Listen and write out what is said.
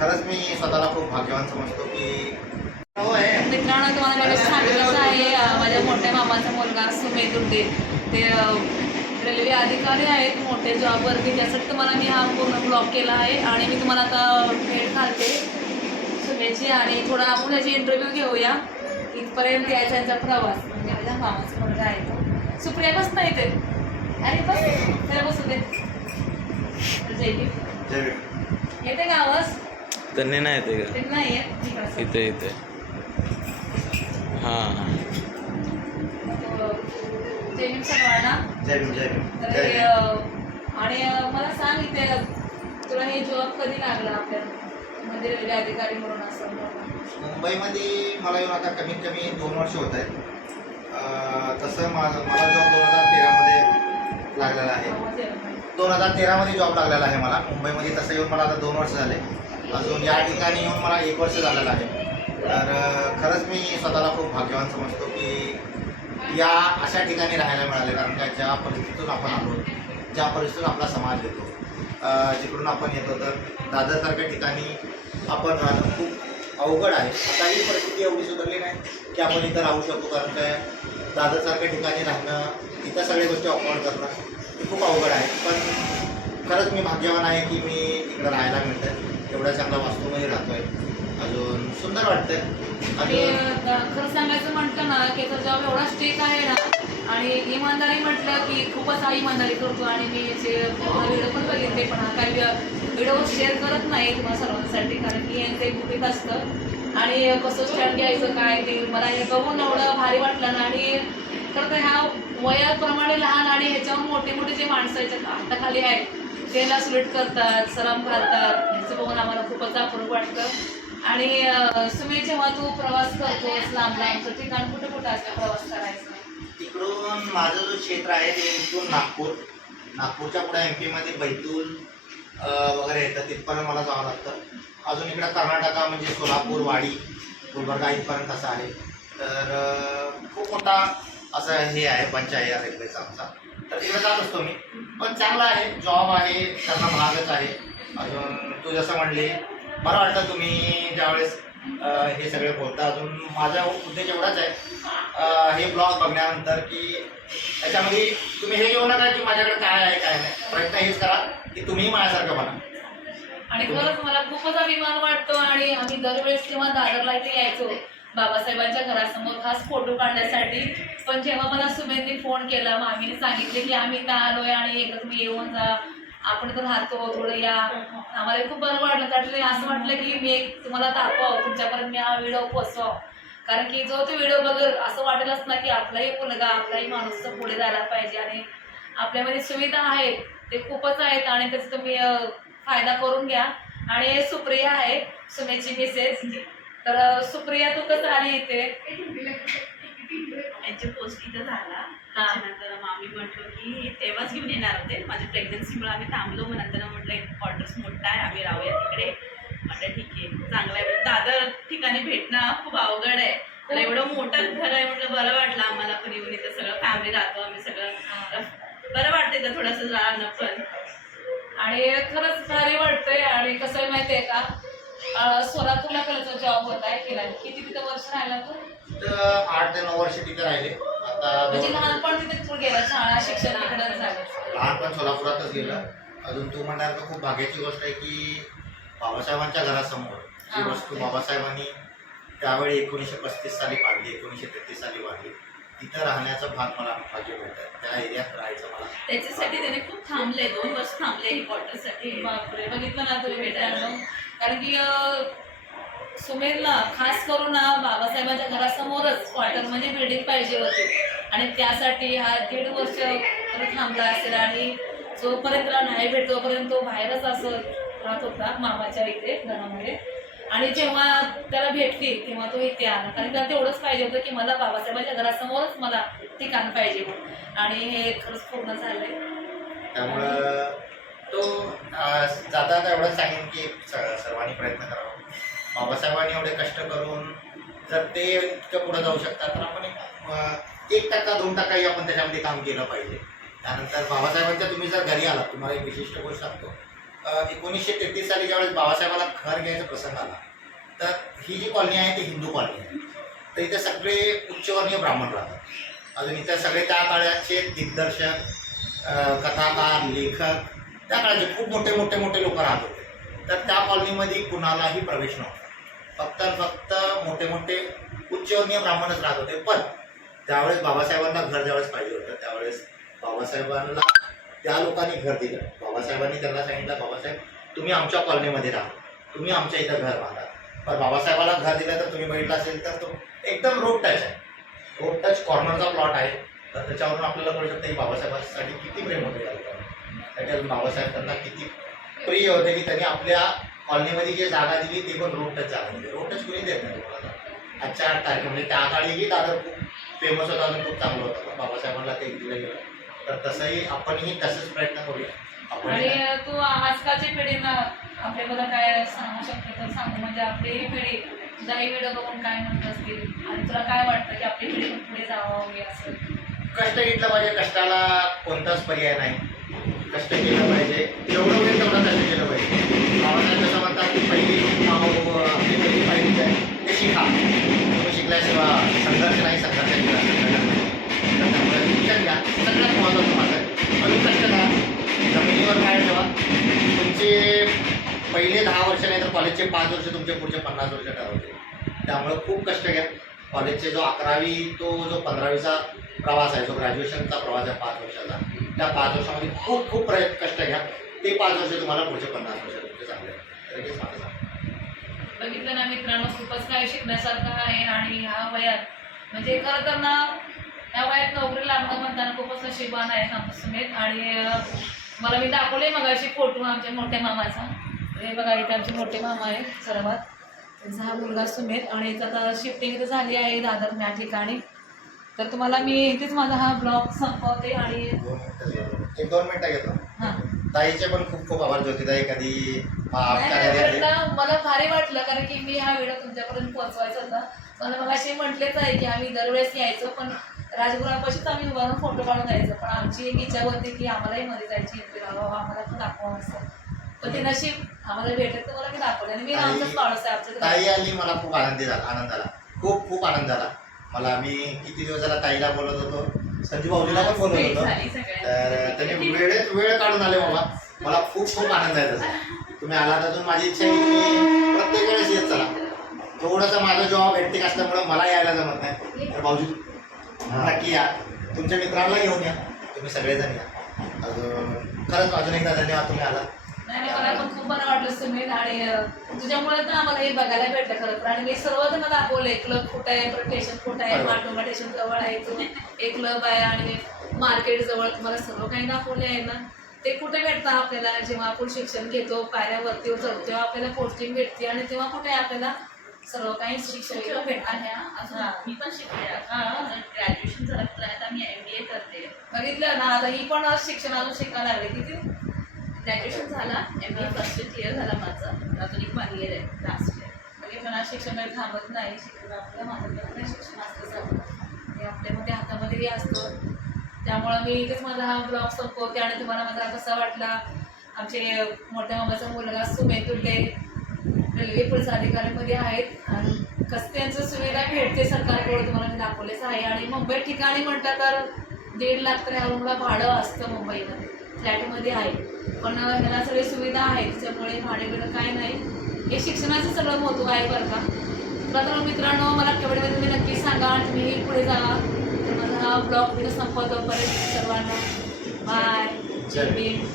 खरंच मी स्वतःला खूप भाग्यवान समजतो की मित्रांनो तुम्हाला मी सांगितलं आहे माझ्या मोठ्या मामाचा मुलगा सुमेध दुड्डे ते रेल्वे अधिकारी आहेत मोठे जॉबवरती त्यासाठी तुम्हाला मी हा पूर्ण ब्लॉग केला आहे आणि मी तुम्हाला आता भेट घालते सुमेची आणि थोडा आपण त्याची इंटरव्ह्यू घेऊया. इथपर्यंत यायचा यांचा प्रवास. म्हणजे माझ्या मामाचा मुलगा आहे तो. सुप्रिया बस नाही ते अरे बस. त्याला बसू दे. जय भीम. जय भीम. येते का आवाज? त्यांनी नाही येते का. इथे इथे. हां हे, आणि मला सांग इथे तुला हे जॉब कधी लागला आपल्या म्हणजे रेल्वे अधिकारी म्हणून असं मुंबईमध्ये मला येऊन आता कमीत कमी दोन वर्ष होत आहेत. अं, तसं माझं मला जॉब दोन हजार तेरामध्ये लागलेला आहे. दोन हजार तेरामध्ये जॉब लागलेला आहे मला. मुंबईमध्ये तसं येऊन मला आता दोन वर्ष झाले. अजून या ठिकाणी येऊन मला एक वर्ष झालेलं आहे. तर खरंच मी स्वतःला खूप भाग्यवान समजतो की या अशा ठिकाणी राहायला मिळाले. कारण का ज्या परिस्थितीतून आपण आलो ज्या परिस्थितीतून आपला समाज येतो जिकडून आपण येतो तर दादरसारख्या ठिकाणी आपण राहणं खूप अवघड आहे. आता ही परिस्थिती एवढी सुधारली नाही की आपण इथं राहू शकतो. कारण काय दादरसारख्या ठिकाणी राहणं इथं सगळ्या गोष्टी अफोर्ड करणं हे खूप अवघड आहे. खरंच मी भाग्यवान आहे की मी इकडं राहायला मिळतंय. एवढ्या चांगल्या वास्तूमध्ये राहतोय. अजून सुंदर वाटतंय. आणि खरं सांगायचं म्हटलं ना की जॉब एवढा स्ट्रिक आहे ना आणि इमानदारी म्हटलं की खूपच हा इमानदारी करतो आणि मी जे व्हिडिओ पण बघितले पण हा काही व्हिडिओ शेअर करत नाही तुम्हाला सर्वांसाठी कारण की यांचं एक गुपित असतं. आणि कसं स्टँड घ्यायचं काय ते मला हे बघून एवढं भारी वाटलं ना आणि खरं तर ह्या वयाप्रमाणे लहान आणि ह्याच्याहून मोठे मोठे जे माणसं याच्या हाताखाली आहेत त्याला सुलट करतात सलाम घालतात. ह्याचं बघून आम्हाला खूपच अपूर्व वाटतं. आणि अं, जेव्हा तू प्रवास करतोस लांब लांबचं ठिकाण कुठं कुठं असतं प्रवास करायचं? तिकडून माझं जो क्षेत्र आहे ते इथून नागपूर. नागपूरच्या पुढे एम पीमध्ये बैतूल वगैरे येतं. तिथपर्यंत मला जावं लागतं. अजून इकडं कर्नाटका म्हणजे सोलापूर वाडी गुलबर्गा इथपर्यंत असं आहे. तर खूप मोठा असं हे आहे पंचायत रेल्वेचा आमचा. तर तिकडे जात असतो मी. पण चांगला आहे. जॉब आहे. त्यांना भागच आहे. अजून तू जसं म्हणले बरं वाटलं तुम्ही ज्यावेळेस हे सगळे बोलता. अजून माझा उद्देश एवढाच आहे हे ब्लॉग बघण्यानंतर की त्याच्यामध्ये तुम्ही हे घेऊ नका की माझ्याकडे काय आहे काय नाही. प्रयत्न हेच करा की तुम्ही माझ्यासारखं बना. आणि खरंच मला खूपच अभिमान वाटतो आणि आम्ही दरवेळेस किंवा दादरला इथे यायचो. बाबासाहेबांच्या घरासमोर खास फोटो काढण्यासाठी. पण जेव्हा मला सुमेधने फोन केला मामीने सांगितले की आम्ही इथं आलोय आणि एकदा तुम्ही येऊन जा. आपण इथं राहतो थोडं या. आम्हाला खूप बरं वाटलं. त्यातले असं वाटलं की मी एक तुम्हाला दाखवावं तुमच्यापर्यंत मी हा व्हिडिओ पोचवाव कारण की जो तो व्हिडिओ बघत असं वाटेलच ना की आपलाही मुलगा आपलाही माणूस तर पुढे जायला पाहिजे. आणि आपल्यामध्ये सुविधा आहेत ते खूपच आहेत आणि त्याचा तुम्ही फायदा करून घ्या. आणि सुप्रिया आहे सुमेची मिसेस तर सुप्रिया तू कसं आली इथे? यांचे पोस्ट इथं झाला. हा. त्याच्यानंतर मग आम्ही म्हटलो की तेव्हाच घेऊन येणार होते. माझ्या प्रेग्नन्सीमुळे आम्ही थांबलो. मग नंतर म्हटलं क्वार्टर्स मोठा आहे. आम्ही राहूया तिकडे. म्हटलं ठीक आहे. चांगलं आहे. दादर ठिकाणी भेटणं खूप अवघड आहे. तर एवढं मोठं घर आहे. म्हटलं बरं वाटलं आम्हाला पण येऊन इथं सगळं फॅमिली राहतो. आम्ही सगळं बरं वाटतं इथं थोडंसं राहणं पण. आणि खरंच भारी वाटतंय. आणि कसं आहे माहितीये का? सोलापूरला कलरचा जॉब होत आहे केला किती तिथं वर्ष राहिला तू? आठ ते नऊ वर्ष तिथे राहिले. आता म्हणजे लहानपण तिथे गेला शाळा शिक्षण तिकडे झालं. लहानपण सोलापुरातच गेलं. अजून तू म्हणाल तर खूप भाग्याची गोष्ट आहे की बाबासाहेबांच्या घरासमोर जी. वस्तू बाबासाहेबांनी त्यावेळी एकोणीसशे पस्तीस साली पाडली एकोणीसशे तेहतीस साली पाडली. तिथं राहण्याचं भाग मला भाग्य मिळतं त्या एरियात राहायचं मला. त्याच्यासाठी त्याने खूप थांबले दोन वर्ष थांबले ही क्वार्टरसाठी बापरे बघितलं ना तुम्ही भेटायला कारण की सुमेरला खास करून ना बाबासाहेबांच्या घरासमोरच क्वार्टर म्हणजे बिल्डिंग पाहिजे होती. आणि त्यासाठी हा दीड वर्ष थांबला असेल आणि जोपर्यंत नाही भेट तोपर्यंत तो बाहेरच असं राहत होता मामाच्या इथे घरामध्ये. आणि जेव्हा त्याला भेटली तेव्हा तो इथे आला. कारण त्याला तेवढंच पाहिजे होतं की मला बाबासाहेबांच्या घरासमोरच मला ठिकाण पाहिजे. आणि हे खरंच पूर्ण झालंय. त्यामुळं तो जाता एवढं एवढंच सांगेन की स- सर्वांनी प्रयत्न करावा. बाबासाहेबांनी एवढे कष्ट करून जर ते इतकं पुढे जाऊ शकतात तर आपण एक एक टक्का दोन टक्काही आपण त्याच्यामध्ये काम केलं पाहिजे. त्यानंतर बाबासाहेबांच्या तुम्ही जर घरी आलात तुम्हाला एक विशिष्ट गोष्ट सांगतो. एकोणीसशे तेहतीस साली ज्यावेळेस बाबासाहेबाला घर घ्यायचा प्रसंग आला तर ही जी कॉलनी आहे ती हिंदू कॉलनी आहे. तर इथे सगळे उच्चवर्णीय ब्राह्मण राहतात. अजून इथे सगळे त्या काळाचे दिग्दर्शक कथाकार लेखक त्या काळाचे खूप मोठे मोठे मोठे लोक राहत होते. तर त्या कॉलनीमध्ये कुणालाही प्रवेश नव्हता. फक्त फक्त मोठे मोठे उच्चवर्णीय ब्राह्मणच राहत होते. पण त्यावेळेस बाबासाहेबांना घर ज्यावेळेस पाहिजे होतं त्यावेळेस बाबासाहेबांना त्या लोकांनी घर दिलं. बाबासाहेबांनी त्यांना सांगितलं बाबासाहेब तुम्ही आमच्या कॉलनीमध्ये राहा. तुम्ही आमच्या इथं घर बांधा. पण बाबासाहेबाला घर दिलं तर तुम्ही बघितलं असेल तर तो एकदम रोड टच आहे. रोड टच कॉर्नरचा प्लॉट आहे. तर त्याच्यावरून आपल्याला कळू शकतं की बाबासाहेबांसाठी किती प्रेम होते या लोकांना. बाबासाहेब त्यांना किती प्रिय होते की त्यांनी आपल्या कॉलनीमध्ये जी जागा दिली ती पण रोड टच जागा दिली. रोड टच कुणी देत नाही तुम्हाला आजच्या तारखेमध्ये त्या काळीही दादर खूप फेमस होता आणि खूप चांगलं होतं. पण बाबासाहेबांना ते दिलं गेलं. तर तसंही आपणही तसंच प्रयत्न करूया. आणि आपण तू आजकालची पिढींना आपल्याबद्दल काय सांगू शकते तर सांगू. म्हणजे आपली ही पिढी तुझा हे व्हिडिओ बघून काय म्हणत असतील? आणि तुला काय वाटतं की आपली पिढी पण पुढे जावं वगैरे असं? कष्ट घेतलं पाहिजे. कष्टाला कोणताच पर्याय नाही. कष्ट केलं पाहिजे. जेवढं होईल तेवढं कष्ट केलं पाहिजे. बाबासाहेब कसं म्हणतात की पहिली पाव आपली पहिली पाहिजे आहे ते शिका. तुम्ही शिकल्याशिवाय संघर्ष नाही संघर्षाशिवाय संघर्ष नाही. तर त्यामुळे शिक्षण घ्या सगळ्यात महत्त्वाचं माझं आहे अजून कष्ट करा जमिनीवर काय ठेवा तुमचे पहिले दहा वर्ष नाही तर कॉलेजचे पाच वर्ष तुमचे पुढचे पन्नास वर्ष ठरवते त्यामुळे खूप कष्ट घ्या. कॉलेजचे जो अकरावी तो जो पंधरावीचा प्रवास आहे जो ग्रॅज्युएशनचा प्रवास आहे पाच वर्षाचा त्या पाच वर्षामध्ये खूप खूप प्रयत्न कष्ट घ्या. ते पाच वर्ष तुम्हाला पुढचे पन्नास वर्ष तुमचे चांगले बघितलं ना मित्रांनो खूपच काही शिकण्यासारखं आहे आणि ह्या वयात म्हणजे खरं तर ना ह्या वयात नोकरी लागणं म्हणताना खूपच नशिबान आहे आमचं सुमित आणि मला मी दाखवले मगाशी फोटो आमच्या मोठ्या मामाचा. हे बघा इथे आमचे मोठे मामा आहे सर्वात. त्यांचा हा मुलगा सुमित आणि इथं आता शिफ्टिंग इथं झाली आहे दादर या ठिकाणी. तर तुम्हाला मी इथेच माझा हा ब्लॉग संपवते आणि. एक दोन मिनिटं घेतो. हां. ताईचे पण खूप खूप आभार ज्योतिताई कधी. मला भारी वाटलं कारण की मी हा व्हिडिओ तुमच्यापर्यंत पोहोचवायचा होता. मला मग असे म्हटलेच आहे की आम्ही दरवेळेस यायचो पण राजगुरापाशीच आम्ही उभारून फोटो काढून यायचो पण आमची एक इच्छा होती की आम्हालाही मध्ये जायची राहावं आम्हाला पण दाखवावं असं. पण ते नशीब आम्हाला भेटत तर मला मी दाखवलं. आणि मी ताई- आमचाच माणूस आहे आमच्याच ताई घरात. आली मला खूप आनंदी झाला आनंद झाला खूप खूप आनंद झाला. मला मी किती दिवस झाला ताईला बोलत होतो संजू भाऊजीला पण बोलत भेट होतो झाली तर सगळ्यांची. त्यांनी वेळेत वेळ काढून आले बाबा. मला खूप खूप आनंद आहे त्याचा तुम्ही आलात अजून माझी इच्छा आहे की प्रत्येक वेळेस येत चला. थोडंसं माझा जॉब हेक्टिक असल्यामुळे मला यायला जमत नाही. तर भाऊजी नक्की या. तुमच्या मित्रांना घेऊन या. तुम्ही सगळेजण या. अजून खरंच अजून एकदा धन्यवाद तुम्ही आला नाही नाही, मला पण खूप बरं वाटलं सुमित आणि तुझ्यामुळे तर आम्हाला हे बघायला भेटलं खरं तर. आणि मी सर्वजण दाखवले क्लब कुठं आहे परत स्टेशन कुठं आहे. माटोमा स्टेशन जवळ आहे तो. एक क्लब आहे आणि मार्केट जवळ तुम्हाला सर्व काही दाखवले आहे ना. ते कुठे भेटतं आपल्याला? जेव्हा आपण शिक्षण घेतो पायऱ्यावरती चढतो तेव्हा आपल्याला पोस्टिंग भेटते आणि तेव्हा कुठे आपल्याला सर्व काही शिक्षण भेटणार हा, मी पण शिकले. ग्रॅज्युएशन झालं तर आता मी एम बी ए करते. बघितलं ना आता ही पण शिक्षण अजून शिकायला लागली. किती? ग्रॅज्युएशन झाला M B A first year clear झाला माझं. अजून एक वन इयर आहे लास्ट इयर म्हणजे मला शिक्षण काही थांबत नाही शिक्षण आपल्या माझ्याकडे शिक्षण असतं सगळं. म्हणजे हे आपल्यामध्ये हातामध्येही असतं. त्यामुळं मी इथेच माझा हा ब्लॉग संपवते आणि तुम्हाला माझा कसा वाटला? आमचे मोठ्या मामाचा मुलगा सुमेतुल्ले रेल्वे पोलीस अधिकाऱ्यांमध्ये आहेत. आणि कसं त्यांचं सुविधा भेटते सरकारकडून तुम्हाला मी दाखवलेच आहे. आणि मुंबई ठिकाणी म्हटलं तर दीड लाख तर ह्या रूमला भाडं असतं मुंबईमध्ये. फ्लॅटमध्ये आहे. पण ह्याला सगळी सुविधा आहे त्याच्यामुळे भाडे बिडं काय नाही. हे शिक्षणाचं सगळं महत्त्व आहे बरं का. तुला तर मित्रांनो मला केवढे तुम्ही नक्की सांगा आणि तुम्ही पुढे जा. तर माझा हा ब्लॉग व्हिडिओ संपवतो. परत सर्वांना. बाय जय जय भीम.